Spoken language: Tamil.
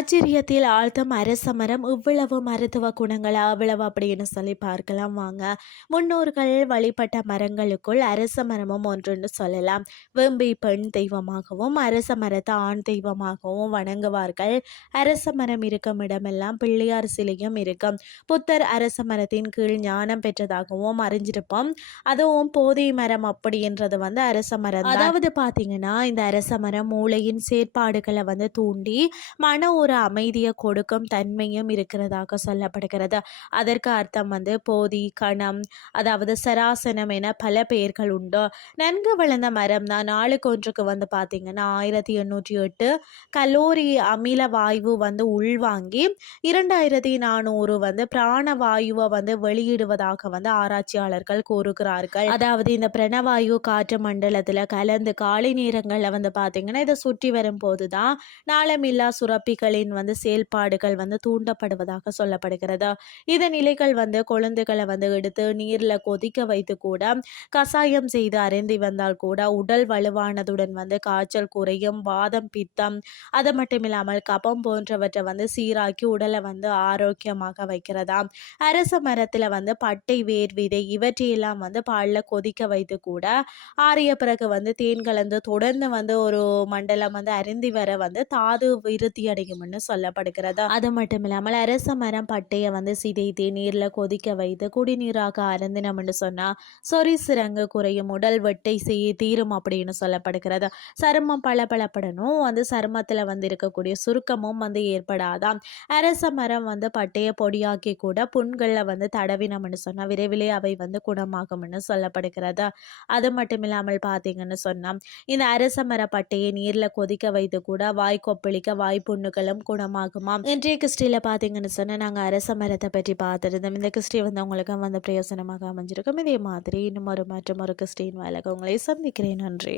ஆச்சரியத்தில் ஆழ்த்தும் அரச மரம் இவ்வளவு மருத்துவ குணங்கள் அவ்வளவு அப்படின்னு சொல்லி பார்க்கலாம். வாங்க. முன்னோர்கள் வழிபட்ட மரங்களுக்குள் அரச மரமும் ஒன்றுன்னு சொல்லலாம். வெம்பை பெண் தெய்வமாகவும் அரச மரத்தை ஆண் தெய்வமாகவும் வணங்குவார்கள். அரச மரம் இருக்கும் இடமெல்லாம் பிள்ளையார் சிலையும் இருக்கும். புத்தர் அரச மரத்தின் கீழ் ஞானம் பெற்றதாகவும் அறிஞ்சிருப்போம். அதுவும் போதை மரம் அப்படின்றது வந்து அரச மரம் அதாவது பார்த்தீங்கன்னா இந்த அரச மரம் மூளையின் செயற்பாடுகளை வந்து தூண்டி மன ஒரு அமைதியை கொடுக்கும் தன்மையும் இருக்கிறதாக சொல்லப்படுகிறது. அதற்கு அர்த்தம் வந்து போதி கணம் அதாவது சராசனம் என பல பெயர்கள் உண்டு. நன்கு வளர்ந்த மரம் தான் நாளுக்கு ஒன்றுக்கு வந்து பார்த்தீங்கன்னா ஆயிரத்தி எண்ணூற்றி எட்டு கலோரி அமில வாயு வந்து உள்வாங்கி இரண்டாயிரத்தி நானூறு வந்து பிராண வாயுவை வந்து வெளியிடுவதாக வந்து ஆராய்ச்சியாளர்கள் கூறுகிறார்கள். அதாவது இந்த பிரணவாயு காற்று மண்டலத்தில் கலந்து காலை நேரங்களில் வந்து பார்த்தீங்கன்னா இதை சுற்றி வரும்போது தான் நாளமில்லா சுரப்பிகளின் வந்து செயல்பாடுகள் வந்து தூண்டப்படுவதாக சொல்லப்படுகிறது? இதன் நிலைகள் வந்து குழந்தைகளை வந்து எடுத்து நீரில் கொதிக்க வைத்து கூட கசாயம் செய்து அருந்தி வந்தால் கூட உடல் வலுவானதுடன் வந்து காய்ச்சல் குறையும் வாதம் பித்தம் அது மட்டும் இல்லாமல் கபம் போன்றவற்றை வந்து சீராக்கி உடலை வந்து ஆரோக்கியமாக வைக்கிறதா? அரச மரத்தில் வந்து பட்டை வேர் விதை இவற்றையெல்லாம் வந்து பாலில் கொதிக்க வைத்து கூட ஆறிய பிறகு வந்து தேன் கலந்து தொடர்ந்து வந்து ஒரு மண்டலம் வந்து அருந்தி வர வந்து தாது விருத்தி ஒன்று சொல்லப்படுகிறது? அது மட்டும் இல்லாமல் அரச மரம் பட்டையை வந்து சிதைத்து நீரில் கொதிக்க வைத்து குடிநீராக அருந்தினம்னு சொன்னால் சொறி சிறங்கு குறையும் உடல் வெட்டை செய்ய தீரும் அப்படின்னு சொல்லப்படுகிறது. சருமம் பளபளப்படணும் வந்து சருமத்தில் வந்து இருக்கக்கூடிய சுருக்கமும் வந்து ஏற்படாதாம். அரச மரம் வந்து பட்டையை பொடியாக்கி கூட புண்களில் வந்து தடவினம்னு சொன்னால் விரைவிலே அவை வந்து குணமாகும்னு சொல்லப்படுகிறது? அது மட்டும் இல்லாமல் பார்த்தீங்கன்னு சொன்னால் இந்த அரச மர பட்டையை நீரில் கொதிக்க வைத்து கூட வாய் கொப்பளிக்க வாய் புண்ணுகளும் குணமாகுமாம். இன்றைய கிறிஸ்டியில் பார்த்தீங்கன்னு சொன்னால் நாங்கள் அரச மரத்தை பற்றி பார்த்துருந்தோம். இந்த கிறிஸ்டி வந்து உங்களுக்கு வந்து பிரயோசனமாக அமைஞ்சிருக்கும். இதே மாதிரி இன்னும் ஒரு மற்றும் ஒரு கிறிஸ்டின் வேலைக்கு உங்களை சந்திக்கிறேன். நன்றி.